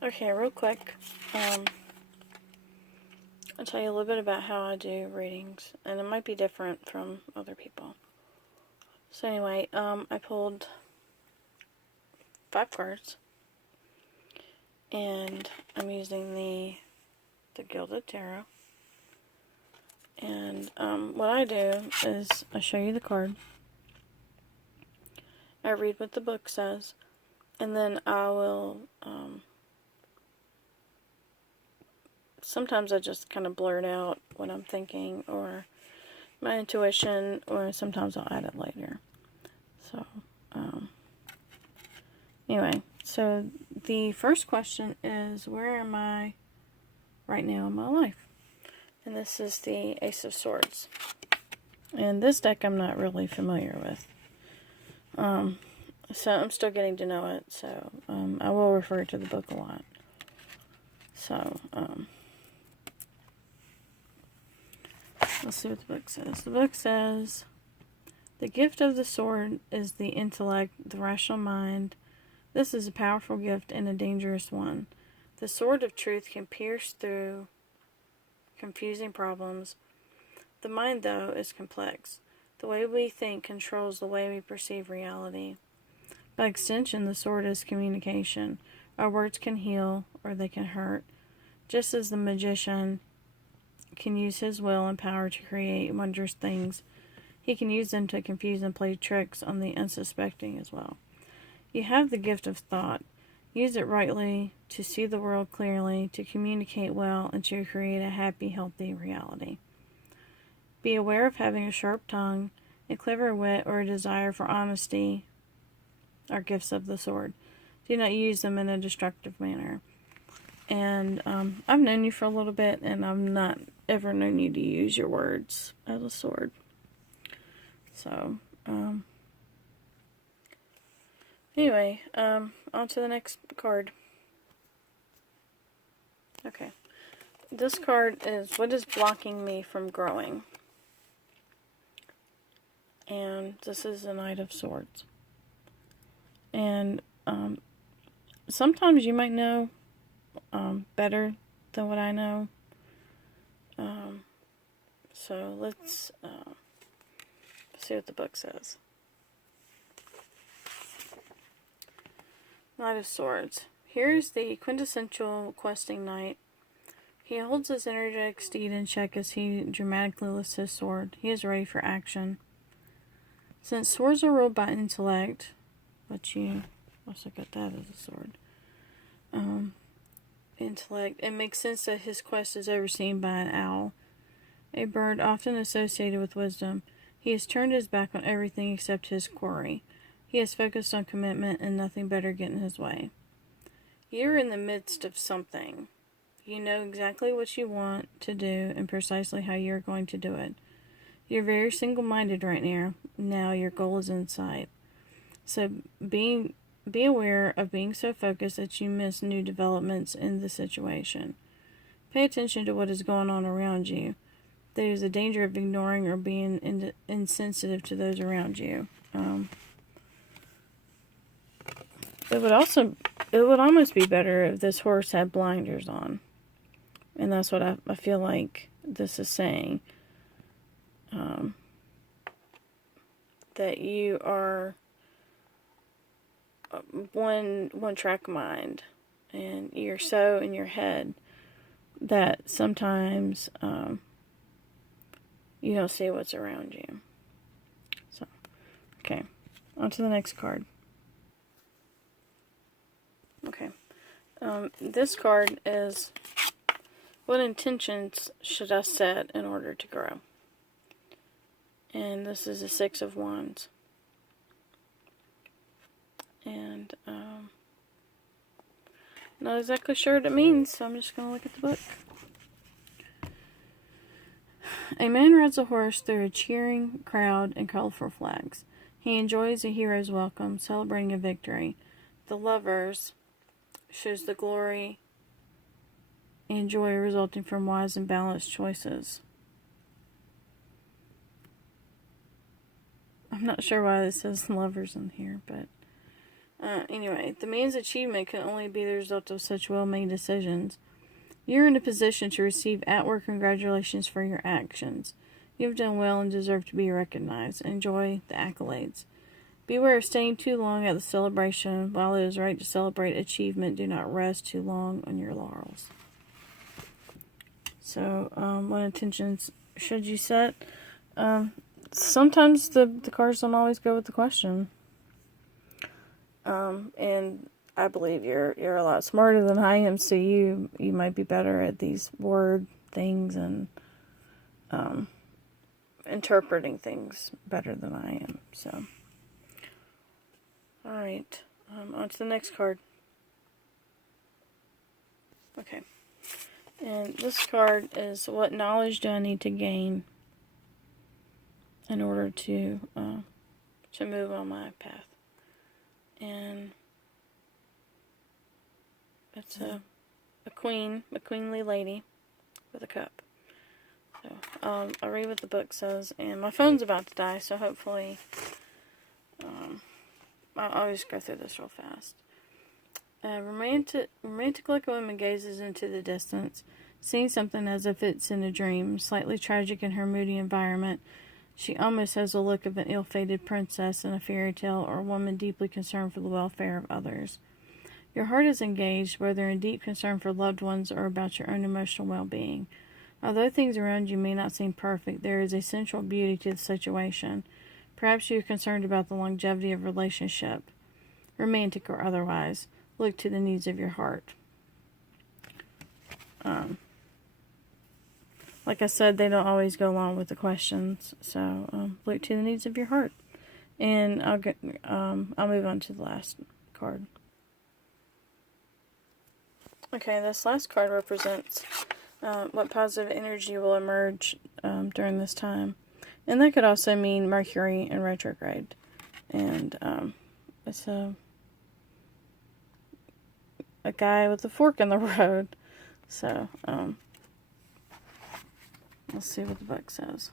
Okay, real quick, I'll tell you a little bit about how I do readings, and it might be different from other people. So anyway, I pulled 5 cards, and I'm using the Gilded Tarot. And what I do is I show you the card, I read what the book says, and then I will, sometimes I just kind of blurt out what I'm thinking, or my intuition, or sometimes I'll add it later. So, anyway, so the first question is, where am I right now in my life? And this is the Ace of Swords. And this deck I'm not really familiar with. So I'm still getting to know it, so I will refer to the book a lot. So, let's see what the book says. The book says, the gift of the sword is the intellect, the rational mind. This is a powerful gift and a dangerous one. The sword of truth can pierce through confusing problems. The mind, though, is complex. The way we think controls the way we perceive reality. By extension, the sword is communication. Our words can heal, or they can hurt. Just as the magician can use his will and power to create wondrous things, he can use them to confuse and play tricks on the unsuspecting as well. You have the gift of thought. Use it rightly to see the world clearly, to communicate well, and to create a happy, healthy reality. Be aware of having a sharp tongue, a clever wit, or a desire for honesty are gifts of the sword. Do not use them in a destructive manner. And I've known you for a little bit, and I've not ever known you to use your words as a sword. So, anyway, on to the next card. Okay. This card is, what is blocking me from growing? And this is the Knight of Swords. And sometimes you might know better than what I know. So let's see what the book says. Knight of Swords. Here's the quintessential questing knight. He holds his energetic steed in check as he dramatically lifts his sword. He is ready for action. Since swords are ruled by intellect, let's look at that as a sword. Intellect. It makes sense that his quest is overseen by an owl, a bird often associated with wisdom. He has turned his back on everything except his quarry. He is focused on commitment and nothing better get in his way. You're in the midst of something. You know exactly what you want to do and precisely how you're going to do it. You're very single-minded right now. Now your goal is in sight. So be aware of being so focused that you miss new developments in the situation. Pay attention to what is going on around you. There is a danger of ignoring or being insensitive to those around you. It would almost be better if this horse had blinders on. And that's what I feel like this is saying. That you are one track mind, and you're so in your head that sometimes you don't see what's around you. So, okay, on to the next card. Okay, this card is, what intentions should I set in order to grow? And this is a 6 of Wands. And not exactly sure what it means, so I'm just going to look at the book. A man rides a horse through a cheering crowd and colorful flags. He enjoys a hero's welcome, celebrating a victory. The lovers shows the glory and joy resulting from wise and balanced choices. I'm not sure why it says lovers in here, but Anyway, the man's achievement can only be the result of such well-made decisions. You're in a position to receive outward congratulations for your actions. You've done well and deserve to be recognized. Enjoy the accolades. Beware of staying too long at the celebration. While it is right to celebrate achievement, do not rest too long on your laurels. So, what intentions should you set? Sometimes the cards don't always go with the question. And I believe you're a lot smarter than I am, so you might be better at these word things and interpreting things better than I am. So, all right, on to the next card. Okay, and this card is, what knowledge do I need to gain in order to move on my path? And it's a queenly lady with a cup. So I'll read what the book says, and my phone's about to die, so hopefully I'll just go through this real fast. Romantic-looking woman gazes into the distance, seeing something as if it's in a dream. Slightly tragic in her moody environment, she almost has the look of an ill-fated princess in a fairy tale, or a woman deeply concerned for the welfare of others. Your heart is engaged, whether in deep concern for loved ones or about your own emotional well-being. Although things around you may not seem perfect, there is a central beauty to the situation. Perhaps you are concerned about the longevity of a relationship, romantic or otherwise. Look to the needs of your heart. Like I said, they don't always go along with the questions, so look to the needs of your heart. And I'll move on to the last card. Okay, this last card represents what positive energy will emerge during this time. And that could also mean Mercury in retrograde. And it's a guy with a fork in the road. So, let's see what the book says.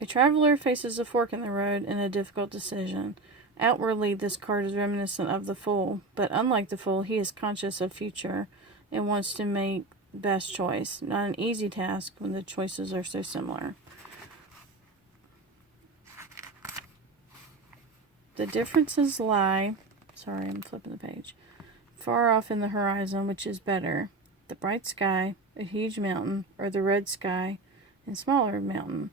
A traveler faces a fork in the road in a difficult decision. Outwardly, this card is reminiscent of the Fool, but unlike the Fool, he is conscious of future and wants to make the best choice. Not an easy task when the choices are so similar. The differences lie, sorry, I'm flipping the page, far off in the horizon, which is better, the bright sky, a huge mountain, or the red sky and smaller mountain?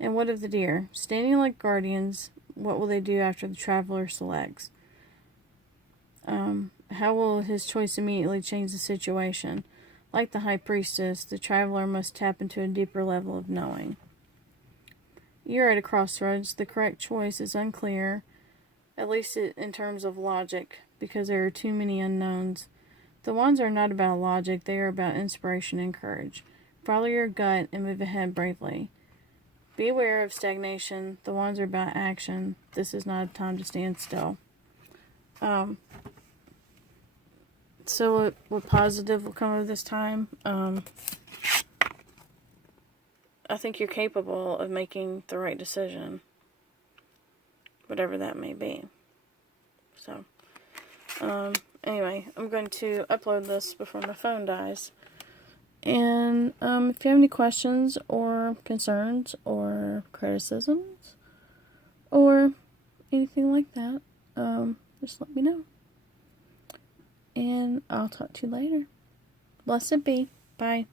And what of the deer? Standing like guardians, what will they do after the traveler selects? How will his choice immediately change the situation? Like the high priestess, the traveler must tap into a deeper level of knowing. You're at a crossroads. The correct choice is unclear, at least in terms of logic, because there are too many unknowns. The wands are not about logic, they are about inspiration and courage. Follow your gut and move ahead bravely. Beware of stagnation. The wands are about action. This is not a time to stand still. So what positive will come of this time? I think you're capable of making the right decision, whatever that may be. So, anyway, I'm going to upload this before my phone dies. And if you have any questions or concerns or criticisms or anything like that, just let me know. And I'll talk to you later. Blessed be. Bye.